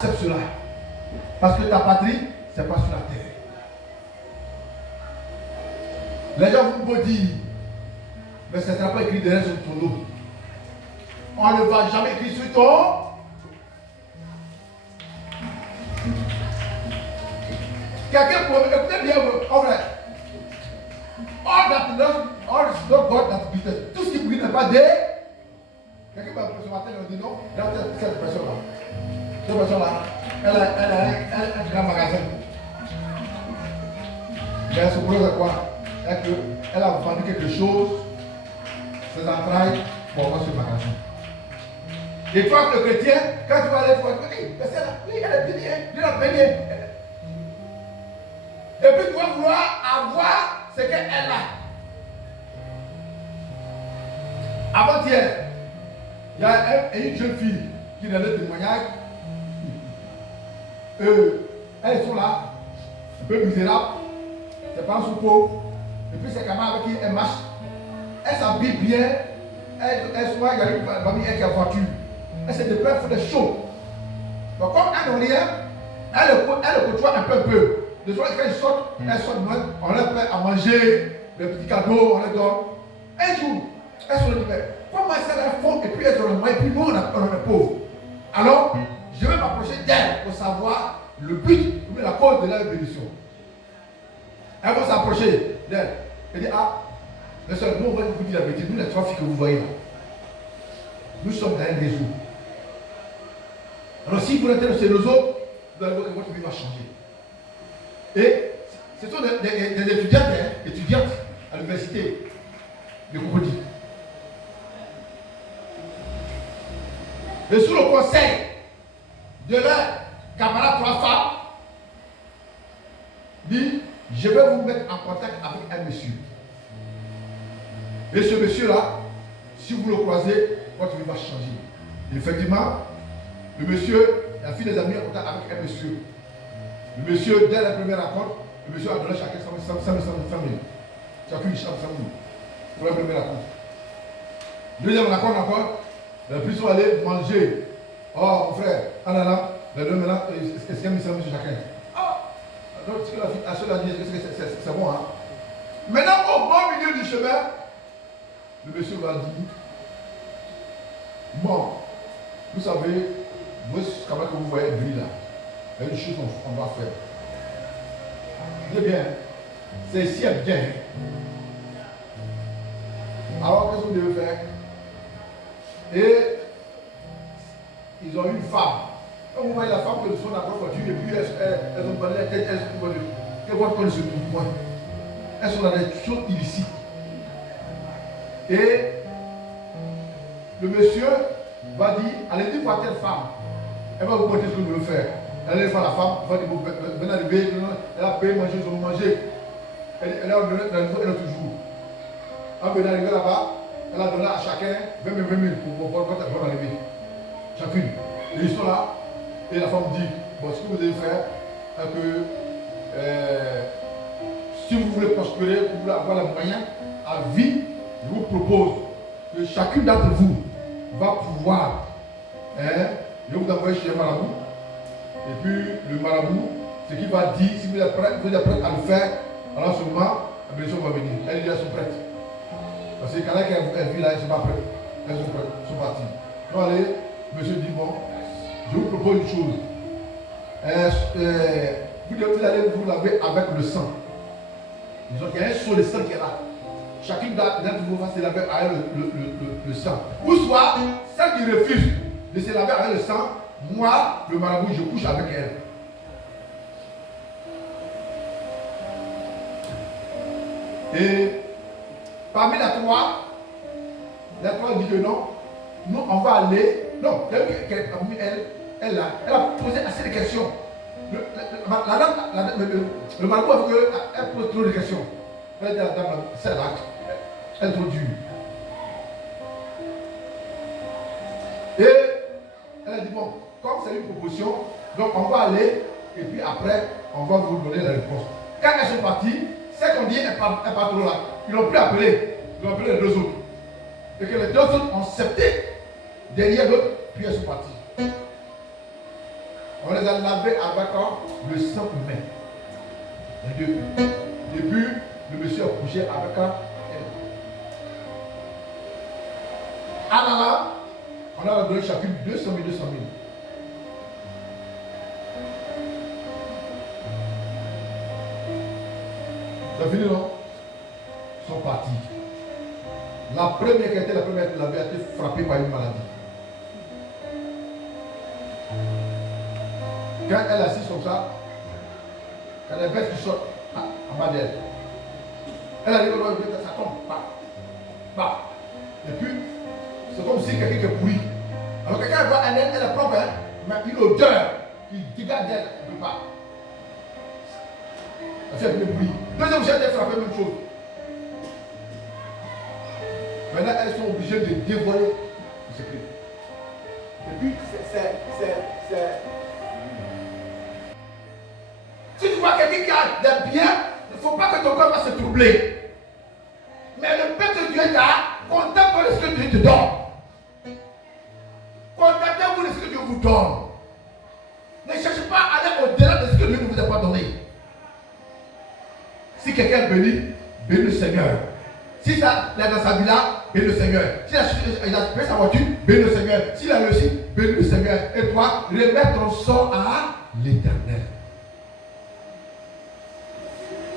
accepte cela. Parce que ta patrie, c'est pas sur la terre. Les gens vont me dire, mais ça ne sera pas écrit derrière sur ton dos. On ne va jamais écrire sur ton. Quelqu'un pour écouter bien, en vrai. All that is not God that glitters. Tout ce qui brille n'est pas des. Quelqu'un m'a appelé ce matin, il m'a dit non, regarde cette personne-là. Cette personne-là, elle a un grand magasin. Mais ce problème, c'est quoi? Elle a vendu quelque chose, ses entrailles, pour avoir ce magasin. Et toi, le chrétien, quand tu vas aller, tu vas dire, mais c'est là, elle est bénie, elle est bénie. Et puis tu vas vouloir avoir ce qu'elle a. Avant-hier, il y a une jeune fille qui donnait le témoignage. Elles sont là, un peu misérables, ses parents sont pauvres, et puis ses camarades avec qui elles marchent. Elles s'habillent bien, elles sont là, il y a une famille qui a voiture. Elles se déplacent, font des shows. Donc comme elles n'ont rien, elles le côtoient un peu. De soir, quand elles sortent moins, on leur fait à manger, des petits cadeaux, on leur donne. Un jour, elles sont libérées. Comment elles font et puis elles ont le moyen, et puis nous on est pauvres. Alors, je vais m'approcher d'elles pour savoir le but ou la cause de leur bénédiction. Elles vont s'approcher d'elles et dire, ah, mais seulement, nous on va vous dire la vérité, nous les trois filles que vous voyez là, nous sommes dans un réseau. Alors si vous êtes dans ce réseau, vous allez voir que votre vie va changer. Et ce sont des étudiantes à l'université de Cocody. Et sous le conseil de leurs camarades trois femmes, dit, je vais vous mettre en contact avec un monsieur. Et ce monsieur-là, si vous le croisez, votre vie va changer. Et effectivement, le monsieur, la fille des amis en contact avec un monsieur. Le monsieur, dès la première rencontre, le monsieur a donné chacun 100 000. Chacune 100 000 pour la première rencontre. Deuxième rencontre encore, les plus sont allés manger. Oh, mon frère, là, les deux maintenant, est-ce qu'il y a 100 000 chacun? Ah, donc ce que la fille a cela dit, c'est bon, hein? Maintenant, au milieu du chemin, le monsieur va dire, bon, vous savez, vos camarades que vous voyez briller là, il y a une chose qu'on va faire. C'est bien, c'est ici bien. Alors, qu'est-ce que vous devez faire? Et ils ont une femme. Quand vous voyez la femme que sont dans la voiture, et puis elles ont parlé la tête, elles sont dans que votre corps ne se trouve point. Elles sont dans des choses illicites. Et le monsieur va dire, allez dire voir telle femme. Elle va vous montrer ce que vous voulez faire. Elle allait voir la femme, elle va dire, venez arriver, elle a payé manger, ils ont mangé. Elle a donné dans le elle a toujours. Elle venait arriver là-bas, elle a donné à chacun 20 000 pour votre arriver. Chacune. Et ils sont là, et la femme dit, bon, ce que vous devez faire, c'est que si vous voulez prospérer, vous voulez avoir les moyens à vie, je vous propose que chacune d'entre vous va pouvoir, je vais vous envoyer chez un marabout, et puis le marabout, ce qu'il va dire, si vous êtes prêts à le faire, alors seulement la bénédiction va venir. Elles sont prêtes. Parce que quand elles vivent là, elles ne sont pas prêtes. Elles sont prêtes, elles sont parties. Donc allez, monsieur dit, bon, je vous propose une chose. Vous allez vous laver avec le sang. Donc il y a un seau de sang qui est là. Chacune d'entre vous va se laver avec le sang. Ou soit, celle qui refuse de se laver avec le sang, moi, le marabout, je couche avec elle. Et parmi les trois disent que non, nous on va aller. Non, elle a posé assez de questions. Le marabout a vu qu'elle pose trop de questions. Elle dit à la dame, c'est là, elle est trop dure. Et elle a dit, bon, comme c'est une proposition, donc on va aller, et puis après, on va vous donner la réponse. Quand elles sont parties, celle qu'on dit n'est pas trop là. Ils l'ont plus appelé, ils ont appelé les deux autres. Et que les deux autres ont accepté derrière l'autre, puis elles sont parties. On les a lavés avec le sang humain. Les deux. Depuis, le monsieur a couché avec elle. Anna, on a donné chacune 200 000, 200 000. C'est fini, non? Ils sont partis. La première qui était la première qui l'avait été frappée par une maladie. Quand elle est assise comme ça, il y a des bêtes qui sortent en bas d'elle. Elle a dit que ça tombe. Bah. Bah. Et puis, c'est comme si quelqu'un qui est pourri. Alors quelqu'un voit elle est propre, hein, mais une odeur qui dégage d'elle, elle ne peut pas. Elle fait le bruit. Deuxième chef est frappé, même chose. Maintenant, elles sont obligées de dévoiler le secret. Et puis, c'est... Si tu vois quelqu'un qui a des biens, il ne faut pas que ton corps va se troubler. Mais le peu que Dieu t'a, contemple ce que Dieu te donne. Contentez-vous de ce que Dieu vous donne. Ne cherchez pas à aller au-delà de ce que Dieu ne vous a pas donné. Si quelqu'un est béni, bénis le Seigneur. Si ça, il est dans sa villa, bénis le Seigneur. S'il a payé sa voiture, bénis le Seigneur. S'il a réussi, bénis le Seigneur. Et toi, remets ton sort à l'Éternel.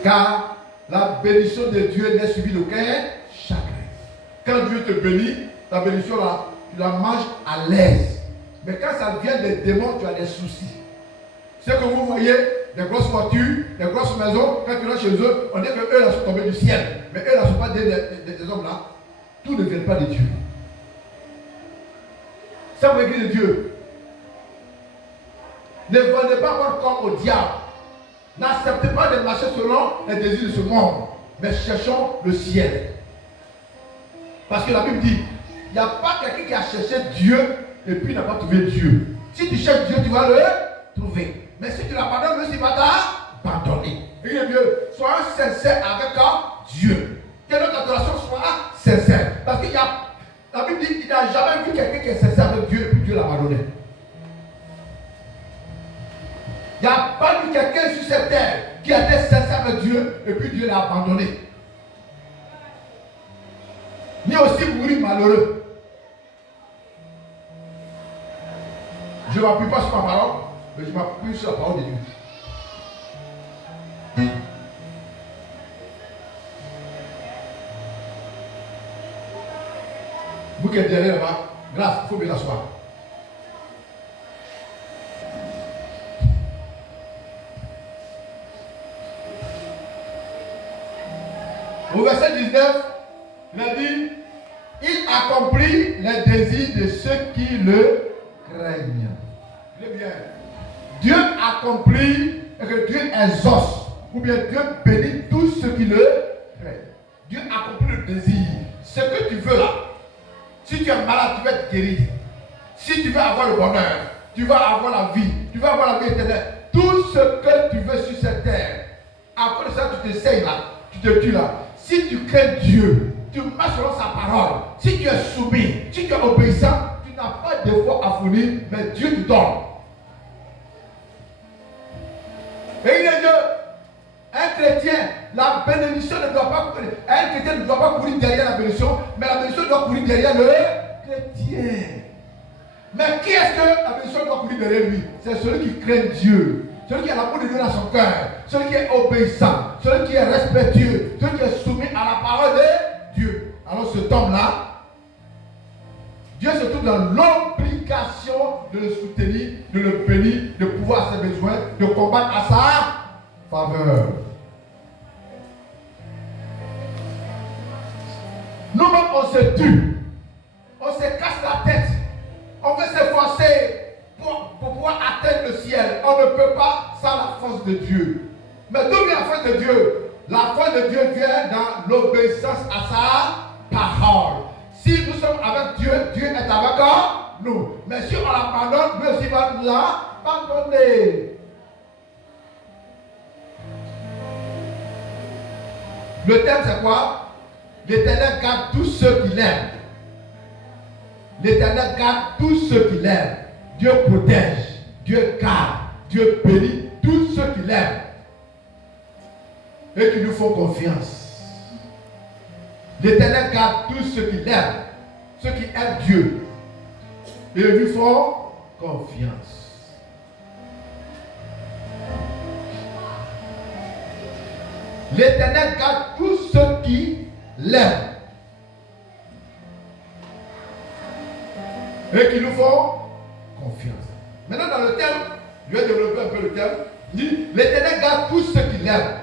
Car la bénédiction de Dieu n'est suivie d'aucun chagrin. Quand Dieu te bénit, ta bénédiction là, tu la manges à l'aise. Mais quand ça vient des démons, tu as des soucis. C'est que vous voyez des grosses voitures, des grosses maisons, quand tu vas chez eux, on dit que eux là sont tombés du ciel. Mais eux là ne sont pas des hommes là. Tout ne vient pas de Dieu. Ça veut dire de Dieu. Ne vendez pas votre corps au diable. N'acceptez pas de marcher selon les désirs de ce monde. Mais cherchons le ciel. Parce que la Bible dit, il n'y a pas quelqu'un qui a cherché Dieu et puis n'a pas trouvé Dieu. Si tu cherches Dieu, tu vas le trouver. Mais si tu l'abandonnes, Dieu va t'abandonner. Et il est mieux, sois sincère avec Dieu. Que notre adoration soit sincère. Parce qu'il y a, la Bible dit qu'il n'a jamais vu quelqu'un qui est sincère avec Dieu et puis Dieu l'a abandonné. Il n'y a pas eu quelqu'un sur cette terre qui a été sincère avec Dieu et puis Dieu l'a abandonné. Ni aussi mourir malheureux. Je ne m'appuie pas sur ma parole, mais je m'appuie sur la parole de Dieu. Vous qui êtes derrière là-bas, grâce, il faut bien asseoir. Au verset 19, il a dit, il accomplit les désirs de ceux qui le craignent. Écoutez bien. Dieu accomplit et que Dieu exauce, ou bien Dieu bénit tous ceux qui le craignent. Dieu accomplit le désir. Ce que tu veux là, si tu es malade, tu vas être guéri. Si tu veux avoir le bonheur, tu vas avoir la vie, tu vas avoir la vie éternelle. Tout ce que tu veux sur cette terre, après ça, tu t'essayes là, tu te tues là. Si tu crains Dieu, tu marches selon sa parole. Si tu es soumis, si tu es obéissant, tu n'as pas d'effort à fournir, mais Dieu te donne. Et il est Dieu. Un chrétien, la bénédiction ne doit pas courir. Un chrétien ne doit pas courir derrière la bénédiction, mais la bénédiction doit courir derrière le chrétien. Mais qui est-ce que la bénédiction doit courir derrière lui? C'est celui qui craint Dieu. Celui qui a l'amour de Dieu dans son cœur, celui qui est obéissant, celui qui est respectueux, celui qui est soumis à la parole de Dieu. Alors cet homme-là, Dieu se trouve dans l'obligation de le soutenir, de le bénir, de pouvoir ses besoins, de combattre à sa faveur. Nous-mêmes, on se tue, on se casse la tête, on veut s'efforcer pour pouvoir atteindre le ciel. On ne peut pas sans la force de Dieu. Mais d'où vient la force de Dieu? La force de Dieu vient dans l'obéissance à sa parole. Si nous sommes avec Dieu, Dieu est avec nous. Mais si on l'abandonne, lui aussi va nous abandonner. Le thème c'est quoi? L'Éternel garde tous ceux qui l'aiment. L'Éternel garde tous ceux qui l'aiment. Dieu protège, Dieu garde. Dieu bénit tous ceux qui l'aiment et qui lui font confiance. L'Éternel garde tous ceux qui l'aiment, ceux qui aiment Dieu et lui font confiance. L'Éternel garde tous ceux qui l'aiment et qui nous font confiance. Maintenant, dans le thème, je vais développer un peu le thème. Il dit, l'Éternel garde tous ceux qui l'aiment.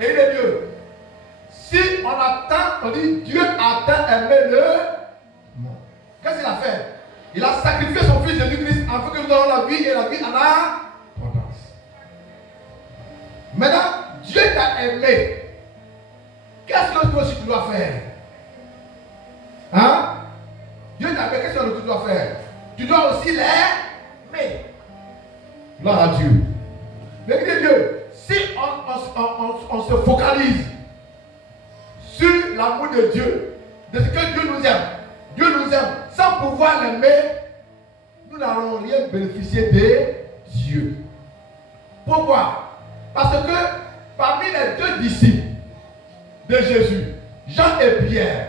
Et il est Dieu. Si on attend, on dit Dieu a tant aimé le monde. Qu'est-ce qu'il a fait? Il a sacrifié son fils Jésus-Christ afin que nous ayons la vie et la vie en abondance. Maintenant, Dieu t'a aimé. Qu'est-ce que toi aussi tu dois faire? Hein? Dieu t'a aimé, qu'est-ce que tu dois faire? Tu dois aussi l'aimer. Gloire à Dieu. Mais écoutez Dieu, si on se focalise sur l'amour de Dieu, de ce que Dieu nous aime, sans pouvoir l'aimer, nous n'allons rien bénéficier de Dieu. Pourquoi? Parce que parmi les deux disciples de Jésus, Jean et Pierre,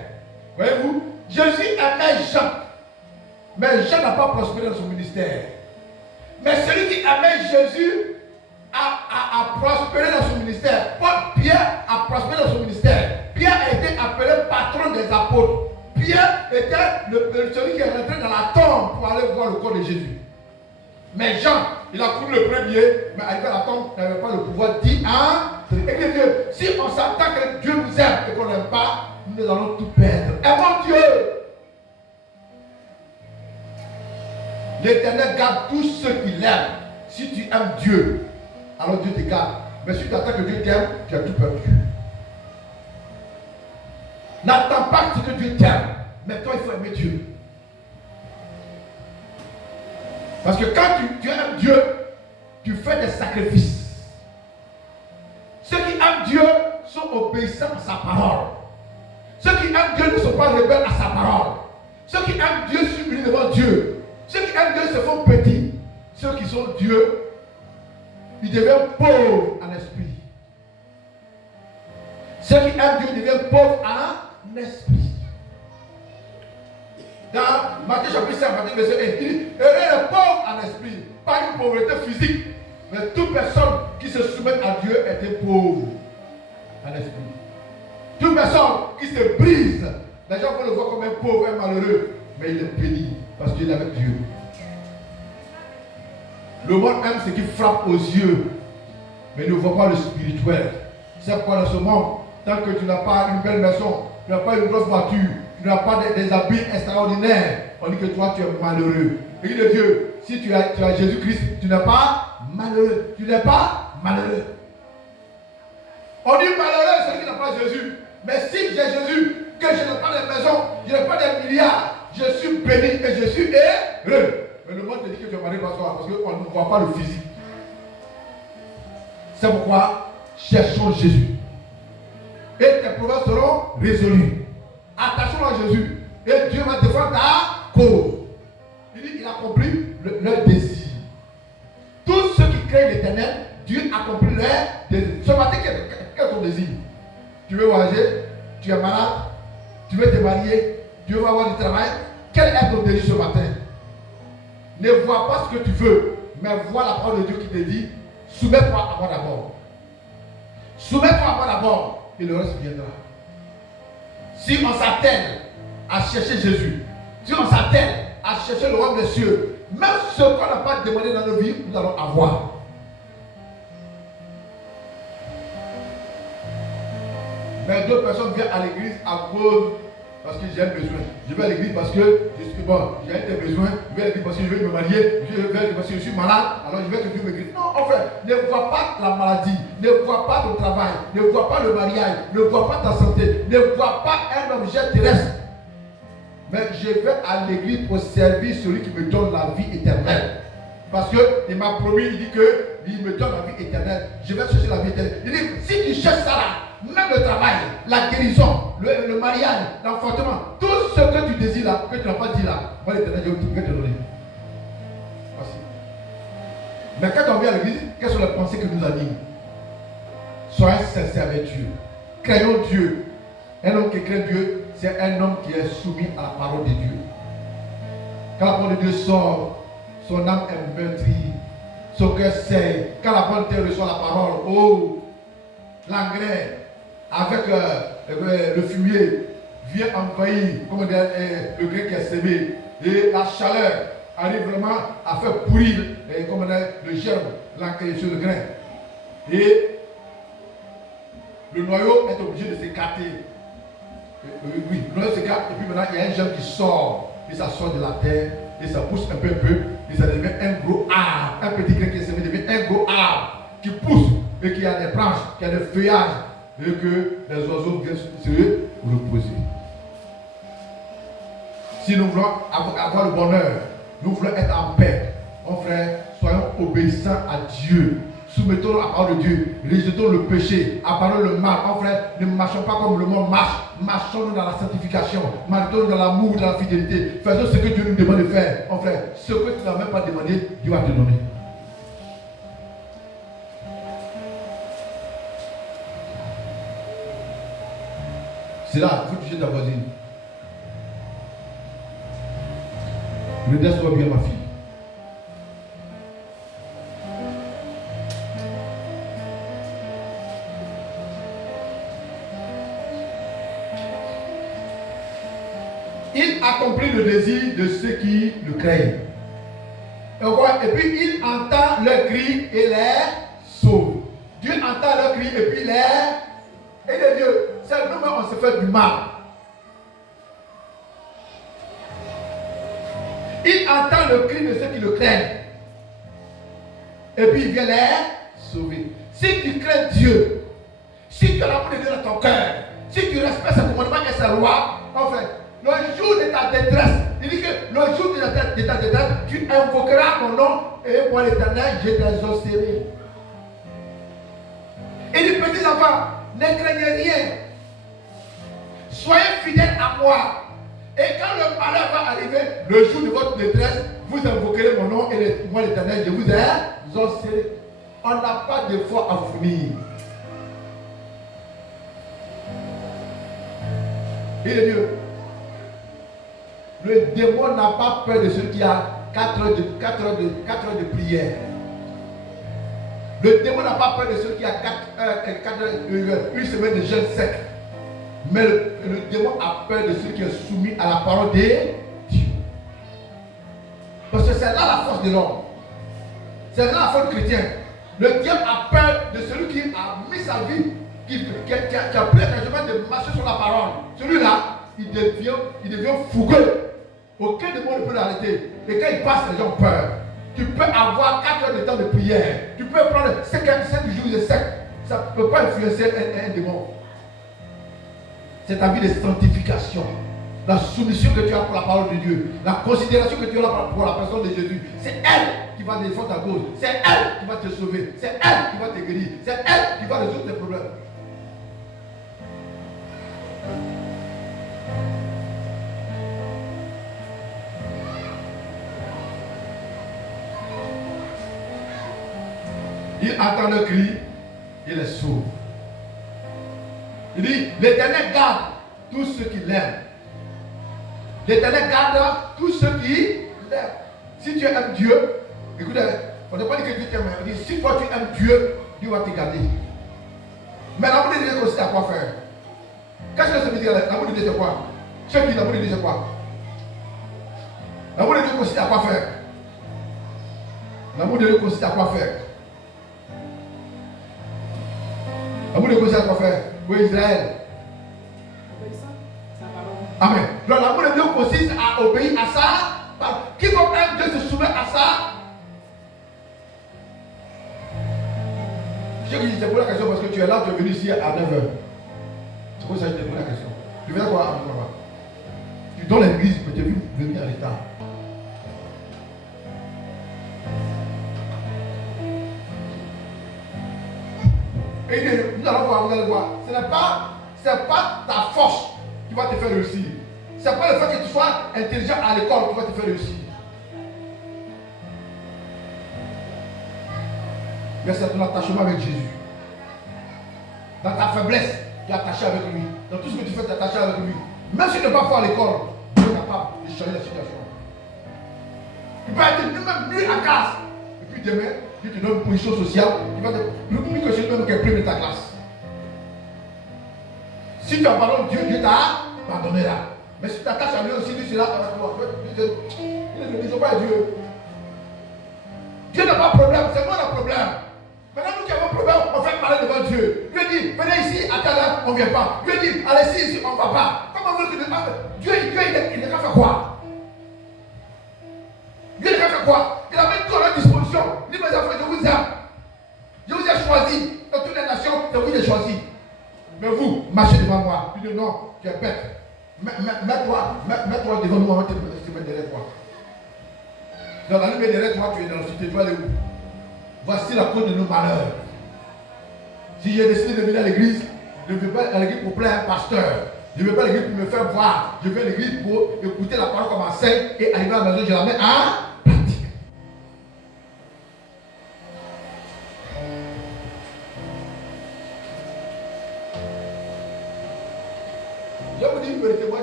voyez-vous, Jésus aimait Jean, mais Jean n'a pas prospéré dans son ministère. Mais celui qui aimait Jésus a prospéré dans son ministère. Pierre a prospéré dans son ministère. Pierre a été appelé patron des apôtres. Pierre était celui qui est rentré dans la tombe pour aller voir le corps de Jésus. Mais Jean, il a couru le premier, mais arrivé à la tombe, il n'avait pas le pouvoir d'y entrer. Et Dieu, si on s'attend que Dieu nous aime et qu'on n'aime pas, nous allons tout perdre. Aimons Dieu. L'Éternel garde tous ceux qui l'aiment. Si tu aimes Dieu, alors Dieu te garde. Mais si tu attends que Dieu t'aime, tu as tout perdu. N'attends pas que Dieu t'aime. Mais toi, il faut aimer Dieu. Parce que quand tu aimes Dieu, tu fais des sacrifices. Ceux qui aiment Dieu sont obéissants à sa parole. Ceux qui aiment Dieu ne sont pas rebelles à sa parole. Ceux qui aiment Dieu s'humilient devant Dieu. Ceux qui aiment Dieu se font petits. Ceux qui sont Dieu, ils deviennent pauvres en esprit. Ceux qui aiment Dieu deviennent pauvres en esprit. Dans Matthieu chapitre 5, Matthieu verset 1, il dit, heureux les pauvres en esprit, pas une pauvreté physique, mais toute personne qui se soumet à Dieu est un pauvre en esprit. Toute personne qui se brise, les gens vont le voir comme un pauvre, un malheureux, mais il est béni parce qu'il est avec Dieu. Le monde aime ce qui frappe aux yeux, mais ne voit pas le spirituel. C'est pourquoi dans ce monde, tant que tu n'as pas une belle maison, tu n'as pas une grosse voiture, tu n'as pas des habits extraordinaires, on dit que toi tu es malheureux. Et il dit Dieu, si tu as Jésus-Christ, tu n'es pas malheureux. Tu n'es pas malheureux. On dit malheureux celui qui n'a pas Jésus. Mais si j'ai Jésus, que je n'ai pas de maison, je n'ai pas de milliards, je suis béni et je suis heureux. Mais le monde te dit que tu es malheureux parce qu'on ne voit pas le physique. C'est pourquoi cherchons Jésus. Et tes problèmes seront résolus. Attachons à Jésus. Et Dieu va défendre ta cause. Il dit qu'il accomplit leur désir. Tous ceux qui craignent l'Éternel, Dieu accomplit leur désir. Ce matin, quel est ton désir? Tu veux voyager? Tu es malade? Tu veux te marier? Tu veux avoir du travail? Quel est ton désir ce matin? Ne vois pas ce que tu veux, mais vois la parole de Dieu qui te dit, soumets-toi à moi d'abord. Soumets-toi à moi d'abord, et le reste viendra. Si on s'attelle à chercher Jésus, si on s'attelle à chercher le royaume des cieux, même ce qu'on n'a pas demandé dans nos vies, nous allons avoir. Mais d'autres personnes viennent à l'église à cause, parce que j'ai un besoin. Je vais à l'église parce que je suis bon, j'ai un tel besoin. Je vais à l'église parce que je vais me marier. Je vais à l'église parce que je suis malade. Alors je vais que Dieu me guérisse. Non, en fait, ne vois pas la maladie, ne vois pas ton travail, ne vois pas le mariage, ne vois pas ta santé, ne vois pas un objet terrestre. Mais je vais à l'église pour servir celui qui me donne la vie éternelle. Parce qu'il m'a promis, il dit qu'il me donne la vie éternelle. Je vais chercher la vie éternelle. Il dit, si tu cherches ça là, même le travail, la guérison, le mariage, l'enfantement, tout ce que tu désires là, que tu n'as pas dit là, moi l'éternel, je vais te donner. Voici. Mais quand on vient à l'église, quelles sont les pensées qui nous animent? Soyez sincères avec Dieu. Craignons Dieu. Un homme qui craint Dieu, c'est un homme qui est soumis à la parole de Dieu. Quand la parole de Dieu sort, son âme est meurtrie, son cœur saigne. Quand la bonne terre reçoit la parole, oh, l'engrais avec le fumier vient envahir comme le grain qui est semé. Et la chaleur arrive vraiment à faire pourrir comme le germe sur le grain. Et le noyau est obligé de s'écarter. Oui, le noyau s'écarte et puis maintenant il y a un germe qui sort. Et ça sort de la terre et ça pousse un peu et ça devient un gros arbre. Un petit grain qui est semé devient un gros arbre qui pousse et qui a des branches, qui a des feuillages et que les oiseaux viennent se reposer. Si nous voulons avoir le bonheur, nous voulons être en paix, mon frère, soyons obéissants à Dieu. Soumettons la parole de Dieu, rejetons le péché, abandonnons le mal. Mon frère, ne marchons pas comme le monde marche, marchons-nous dans la sanctification, marchons-nous dans l'amour, dans la fidélité. Faisons ce que Dieu nous demande de faire. Mon frère, ce que tu n'as même pas demandé, Dieu va te donner. C'est là, il faut toucher ta voisine. Redresse-toi bien, ma fille. Il accomplit le désir de ceux qui le craignent. Et puis il entend leurs cris et les sauve. Dieu entend leurs cris et puis les... Et de Dieu, c'est nous-mêmes on se fait du mal. Il entend le cri de ceux qui le craignent. Et puis il vient les sauver. Si tu crains Dieu, si tu as l'amour de Dieu dans ton cœur, si tu respectes ses commandements et ses lois, en fait, le jour de ta détresse, il dit que le jour de ta détresse, tu invoqueras mon nom et moi l'Éternel, je t'exaucerai. Et les petits enfants, ne craignez rien. Soyez fidèles à moi. Et quand le malheur va arriver, le jour de votre détresse, vous invoquerez mon nom et moi l'Éternel, je vous exaucerai. On n'a pas de foi à fournir. Il est Dieu. Le démon n'a pas peur de celui qui a 4 heures de prière. Le démon n'a pas peur de celui qui a 4 heures, une semaine de jeûne sec. Mais le démon a peur de celui qui est soumis à la parole de Dieu. Parce que c'est là la force de l'homme. C'est là la force du chrétien. Le diable a peur de celui qui a mis sa vie, qui a pris l'engagement de marcher sur la parole. Celui-là, il devient fougueux. Aucun démon ne peut l'arrêter. Et quand il passe, les gens ont peur. Tu peux avoir 4 heures de temps de prière. Tu peux prendre 5 jours de sec. Ça ne peut pas influencer un démon. C'est ta vie de sanctification. La soumission que tu as pour la parole de Dieu. La considération que tu as pour la personne de Jésus. C'est elle qui va défendre ta cause. C'est elle qui va te sauver. C'est elle qui va te guérir. C'est elle qui va résoudre tes problèmes. Il entend le cri, il les sauve. Il dit, l'Éternel garde tous ceux qui l'aiment. L'Éternel garde tous ceux qui l'aiment. Si tu aimes Dieu, écoutez, on ne peut pas dire que Dieu t'aime, on dit, si toi tu aimes Dieu, Dieu va te garder. Mais l'amour de Dieu consiste à quoi faire? Qu'est-ce que ça veut dire? L'amour de Dieu c'est quoi? Ceux qui l'amour de Dieu c'est quoi? L'amour de Dieu consiste à quoi faire? L'amour de Dieu consiste à quoi faire? L'amour de Dieu consiste à quoi faire? Oui, Israël. Amen. Donc l'amour de Dieu consiste à obéir à ça. Quiconque aime Dieu se soumet à ça. Je te pose la question parce que tu es là, tu es venu ici à 9h. C'est pour ça que je te pose la question. Tu viens quoi? Tu donnes l'église, mais tu es venu venir à l'état. Et nous allons voir, vous allez voir. Ce n'est pas ta force qui va te faire réussir. Ce n'est pas le fait que tu sois intelligent à l'école qui va te faire réussir. Mais c'est ton attachement avec Jésus. Dans ta faiblesse, tu es attaché avec lui. Dans tout ce que tu fais, tu es attaché avec lui. Même si tu n'es pas fort à l'école, tu es capable de changer la situation. Tu peux être lui-même mieux à classe. Et puis demain, Dieu te donne une position sociale. Tu vas être plus que celui même qui est premier de ta classe. Si tu abandonnes Dieu, Dieu t'a abandonné là. Mais si tu t'attaches à lui aussi, lui c'est là avec toi. Ils ne disent pas à Dieu. Dieu n'a pas de problème, c'est moi le problème. Maintenant, nous qui avons un problème, on fait parler devant Dieu. Dieu dit, venez ici, à telle heure, on ne vient pas. Dieu dit, allez ici, on ne va pas. Comment vous voulez que Dieu, il n'a qu'à faire quoi? Dieu n'a qu'à faire quoi? Il a mis tout à leur disposition. Il dit, mes enfants, je vous aime. Je vous ai choisi. Dans toutes les nations, je vous ai choisi. Mais vous, marchez devant moi. Il dit, non, tu es bête. Mets-toi devant nous avant de te mettre derrière toi. Dans la lumière derrière toi, tu es dans la cité, tu vas aller où? Voici la cause de nos malheurs. Si j'ai décidé de venir à l'église, je ne vais pas à l'église pour plaire un pasteur. Je ne vais pas à l'église pour me faire voir. Je vais à l'église pour écouter la parole comme enseigne et arriver à la maison, je la mets en pratique. Je vous dis une vérité, moi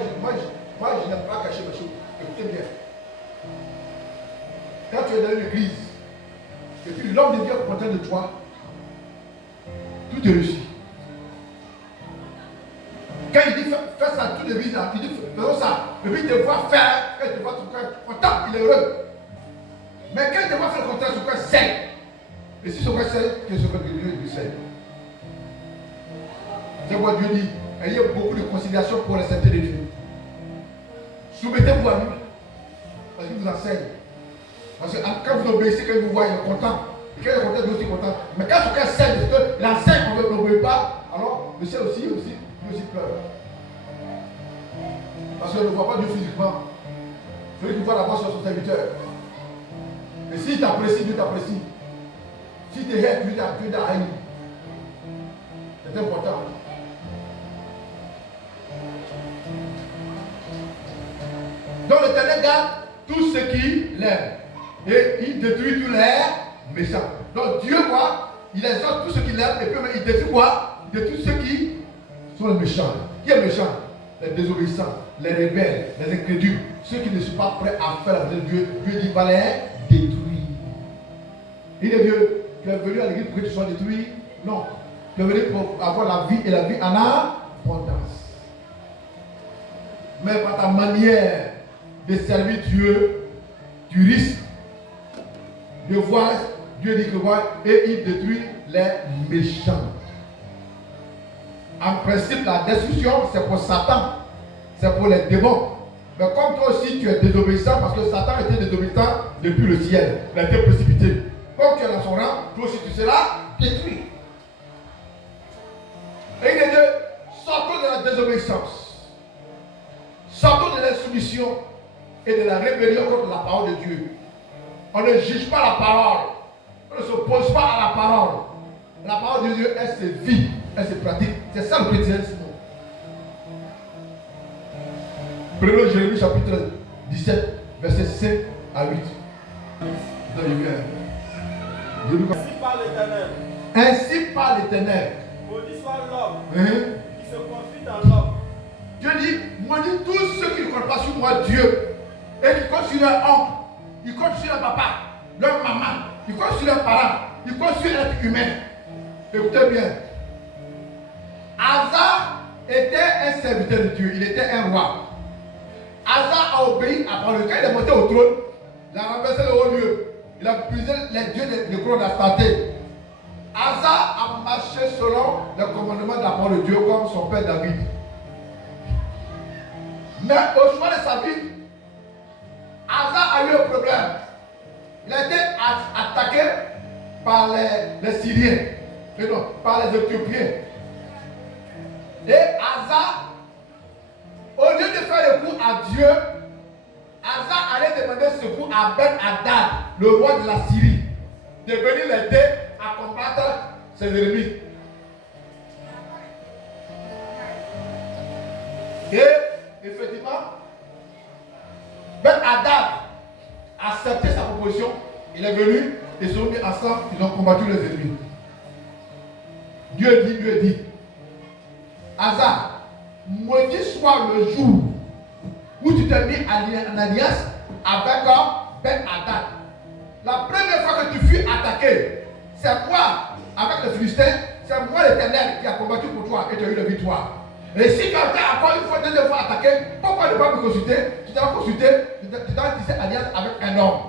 je n'aime pas cacher mes choses. Écoutez bien. Quand tu es dans une église, et puis l'homme de Dieu est content de toi, tout est réussi. Quand il dit fais ça, tout est réussi, il dit faisons ça, et puis il te voit faire, quand il te voit ton cœur content, il est heureux. Mais quand il te voit faire le contraire, son cœur saigne. Et si son cœur saigne, qu'est-ce que Dieu lui saigne? C'est quoi Dieu dit? Ayez beaucoup de considération pour la sainteté de Dieu. Soumettez-vous à lui, parce qu'il vous enseigne. Parce que quand vous obéissez, quand il vous voit, il est content. Et quand il est content, il est aussi content. Mais quand son cœur saigne, parce que l'enseigne, on n'obéit pas, alors le ciel aussi pleure. Parce qu'il ne voit pas Dieu physiquement. Celui qui voit d'abord sur son serviteur. Et s'il t'apprécie, Dieu t'apprécie. S'il te hait, Dieu t'haït. C'est important. Donc l'Éternel garde tout ce qui l'aime. Et il détruit tous les méchants. Donc Dieu, quoi? Il exauce tout ce qu'il aime et puis il détruit quoi? Il détruit ceux qui sont les méchants. Qui est méchant? Les désobéissants, les rebelles, les incrédules, ceux qui ne sont pas prêts à faire la volonté de Dieu. Dieu dit, va les détruire. Il est Dieu, tu es venu à l'église pour que tu sois détruit? Non. Tu es venu pour avoir la vie et la vie en abondance. Mais par ta manière de servir Dieu, tu risques de voir, Dieu dit que voir, et il détruit les méchants. En principe, la destruction, c'est pour Satan, c'est pour les démons. Mais comme toi aussi, tu es désobéissant, parce que Satan était désobéissant depuis le ciel, il a été précipité. Comme tu es dans son rang, toi aussi tu seras détruit. Et il est dit, sortons de la désobéissance, sortons de l'insoumission et de la rébellion contre la parole de Dieu. On ne juge pas la parole. On ne s'oppose pas à la parole. La parole de Dieu, elle se vit, elle se pratique. C'est ça le chrétientisme. Prenons Jérémie chapitre 17, verset 5 à 8. Ainsi parle l'Éternel. Ainsi parle l'Éternel. Maudit soit l'homme qui se confie dans l'homme. Dieu dit, maudit tous ceux qui ne comptent pas sur moi, Dieu, et qui comptent sur leur oncle. Ils comptent sur leur papa, leur maman, ils comptent sur leurs parents, ils comptent sur l'être humain. Écoutez bien. Asa était un serviteur de Dieu, il était un roi. Asa a obéi à parole. Quand il est monté au trône, il a renversé le haut lieu. Il a brisé les dieux de couronne d'Astarté. Asa a marché selon le commandement de la parole de Dieu comme son père David. Mais au choix de sa vie, Asa a eu un problème. Il a été attaqué par les Syriens, non, par les Éthiopiens. Et Asa, au lieu de faire le coup à Dieu, Asa allait demander secours à Ben Hadad, le roi de la Syrie, de venir l'aider à combattre ses ennemis. Et effectivement, Ben Hadad a accepté sa proposition. Il est venu et ils se sont mis ensemble ils ont combattu les ennemis. Dieu dit, Hasard, maudit soit le jour où tu t'es mis en alliance avec Ben Hadad. La première fois que tu fus attaqué, c'est moi, avec les Philistins, c'est moi l'Éternel qui a combattu pour toi et tu as eu la victoire. Et si quelqu'un a encore une fois, deuxième fois attaqué, pourquoi ne pas me consulter? Tu t'as consulté, tu t'as tissé alliance avec un homme.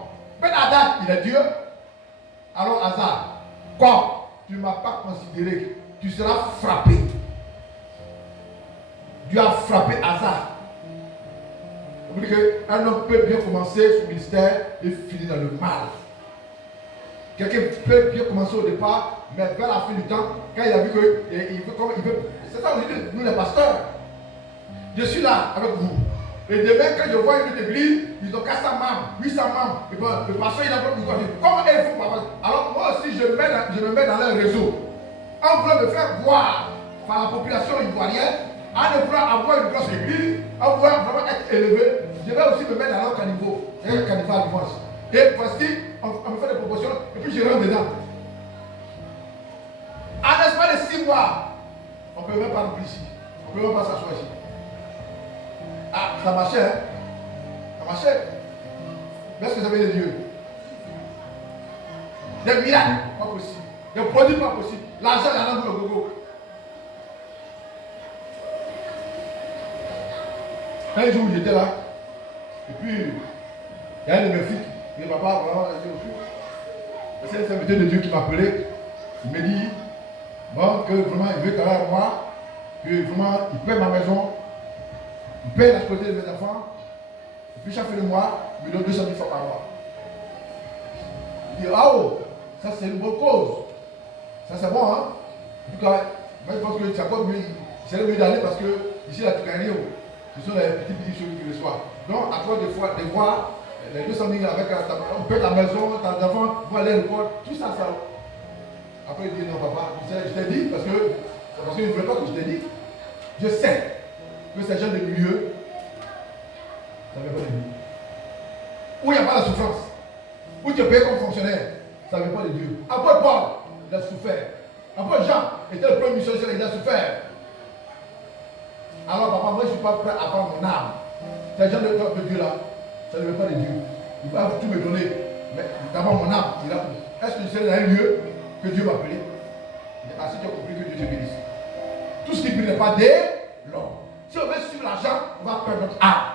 Ben Hadad, il est Dieu. Alors Hasard, comme tu ne m'as pas considéré, tu seras frappé. Dieu a frappé Hasard. Vous dites qu'un homme peut bien commencer son ministère et finir dans le mal. Quelqu'un peut bien commencer au départ, mais vers la fin du temps, quand il a vu qu'il veut. C'est ça aujourd'hui, nous les pasteurs. Je suis là avec vous. Et demain, quand je vois une autre église, ils ont 400 membres, 800 membres. Et bon, le pasteur, il a pas beaucoup. Comment il faut pas. Alors, moi aussi, je me mets dans leur réseau. En voulant me faire voir par la population ivoirienne, en voulant avoir une grosse église, en voulant vraiment être élevé, je vais aussi me mettre dans leur caniveau. C'est un caniveau à dimanche. Et voici, on me fait des propositions, et puis je rentre dedans. En l'espace de 6 mois, on ne peut même pas remplir ici. On ne peut même pas s'asseoir ici. Ah, ça marchait, hein? Ça marchait. Mais est-ce que ça veut dire Dieu? Des miracles, pas possible. Des produits, pas possible. L'argent, il y en a dans le gogo. Un jour, j'étais là, et puis, il y a un de mes filles, et papa, vraiment, c'est un serviteur de Dieu qui m'a appelé. Il me dit, bon, que vraiment, il veut travailler avec moi, que vraiment, il paie ma maison, il paie la scolarité de mes enfants, et puis chaque fin de mois, il me donne 200 000 francs par mois. Il dit, ah oh, ça c'est une bonne cause. Ça c'est bon, hein. En tout cas, moi je pense que c'est encore mieux, c'est le mieux d'aller parce que ici, là, tu gagnes rien. Ce sont les petites choses qui reçoivent. Donc, à toi, des fois, les 200 000 avec on paie ta maison, tes enfants, vont aller à l'école, tout ça, ça. Après, il dit non, papa, je t'ai dit, parce qu'il ne voulait pas que je t'ai dit. Je sais que ces gens de milieu, ça ne veut pas de Dieu. Où il n'y a pas la souffrance, où tu es payé comme fonctionnaire, ça ne veut pas de Dieu. Après Paul, il a souffert. Après Jean était le premier missionnaire, il a souffert. Alors papa, moi je ne suis pas prêt à prendre mon âme. Ces gens de Dieu là, ça ne veut pas de Dieu. Il va tout me donner. Mais d'abord mon âme, il a pris. Est-ce que je serai dans un lieu que Dieu m'a appelé? Ah, si tu as compris que Dieu te bénisse. Tout ce qui ne brille pas des l'homme. Si on veut suivre l'argent, on va perdre notre âme.